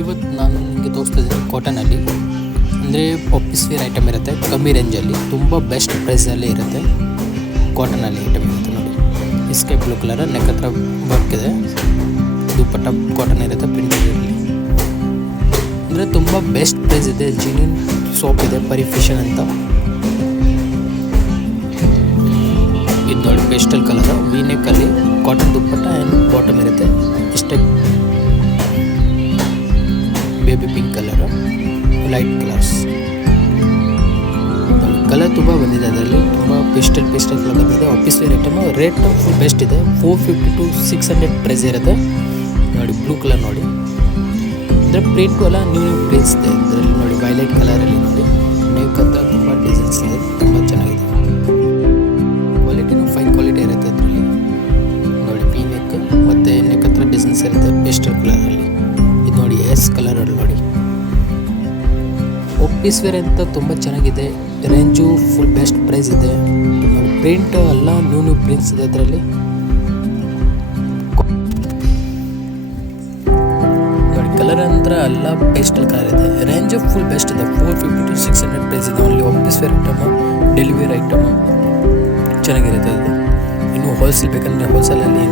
ಇವತ್ತು ನಾನು ನಿಮಗೆ ತೋರಿಸ್ತಾ ಇದ್ದೀನಿ ಕಾಟನಲ್ಲಿ, ಅಂದರೆ ಆಫೀಸ್ ವೇರ್ ಐಟಮ್ ಇರುತ್ತೆ ಕಮ್ಮಿ ರೇಂಜಲ್ಲಿ, ತುಂಬ ಬೆಸ್ಟ್ ಪ್ರೈಸಲ್ಲಿ ಇರುತ್ತೆ. ಕಾಟನಲ್ಲಿ ಐಟಮ್ ಇರುತ್ತೆ ನೋಡಿ. ಸ್ಕೈ ಬ್ಲೂ ಕಲರ್ ನೆಕ್ ಹತ್ರ ವರ್ಕ್ ಇದೆ, ದುಪ್ಪಟ್ಟ ಕಾಟನ್ ಇರುತ್ತೆ ಪ್ರಿಂಟಲ್ಲಿ. ಅಂದರೆ ತುಂಬ ಬೆಸ್ಟ್ ಪ್ರೈಸ್ ಇದೆ. ಜಿನಿನ್ ಸೋಪ್ ಇದೆ ಪರಿಫಿಷನ್ ಅಂತ. ಇದು ನೋಡಿ ಪೇಸ್ಟಲ್ ಕಲರ್ ವಿ ನೆಕ್ಕಲ್ಲಿ ಕಾಟನ್ ದುಪ್ಪಟ್ಟ ಆ್ಯಂಡ್ ಬಾಟಮ್ ಇರುತ್ತೆ. ಇಷ್ಟೇ baby pink colour, light colours colour ತುಂಬ ಬಂದಿದೆ. ಅದರಲ್ಲಿ ತುಂಬ ಪೇಸ್ಟಲ್ ಕಲರ್ ಬಂದಿದೆ. Office wear item rate full best ಇದೆ. 450 to 600 ಪ್ರೈಸ್ ಇರುತ್ತೆ ನೋಡಿ. ಬ್ಲೂ ಕಲರ್ ನೋಡಿ, ಅಂದರೆ ಪ್ರಿಂಟು ಎಲ್ಲ ನ್ಯೂ ಪ್ರಿಂಟ್ಸ್ ಇದೆ ಇದರಲ್ಲಿ ನೋಡಿ. ವೈಲೆಟ್ ಕಲರಲ್ಲಿ ನೋಡಿ, ನೆಕ್ ಅಂತ ತುಂಬ ಡಿಸೈನ್ಸ್ ಇದೆ, ತುಂಬ ಚೆನ್ನಾಗಿದೆ. ಕ್ವಾಲಿಟಿನೂ ಫೈನ್ ಕ್ವಾಲಿಟಿ ಇರುತ್ತೆ ಅದರಲ್ಲಿ ನೋಡಿ. ಪಿ ನೆಕ್ ಮತ್ತು ನೆಕ್ ಹತ್ರ ಡಿಸೈನ್ಸ್ ಇರುತ್ತೆ ಪೇಸ್ಟಲ್ ಕಲರಲ್ಲಿ. ಇದು ನೋಡಿ ಎಸ್ ಕಲರಲ್ಲಿ ನೋಡಿ. ಆಫೀಸ್ ವೇರ್ ಅಂತ ತುಂಬ ಚೆನ್ನಾಗಿದೆ. ರೇಂಜು ಫುಲ್ ಬೆಸ್ಟ್ ಪ್ರೈಸ್ ಇದೆ ನೋಡಿ. ಪ್ರಿಂಟ್ ಎಲ್ಲ ನ್ಯೂ ಪ್ರಿಂಟ್ಸ್ ಇದೆ ಅದರಲ್ಲಿ ನೋಡಿ. ಕಲರ್ ಅಂದ್ರೆ ಎಲ್ಲ ಪೇಸ್ಟಲ್ ಕಲರ್ ಇದೆ. ರೇಂಜು ಫುಲ್ ಬೆಸ್ಟ್ ಇದೆ. 450 to 600 ಪ್ರೈಸ್ ಇದೆ only. Office wear item, delivery item ಚೆನ್ನಾಗಿರುತ್ತೆ ಇದು. ಇನ್ನು ಹೋಲ್ಸೇಲ್ ಬೇಕಂದರೆ ಹೋಲ್ಸೇಲಲ್ಲಿ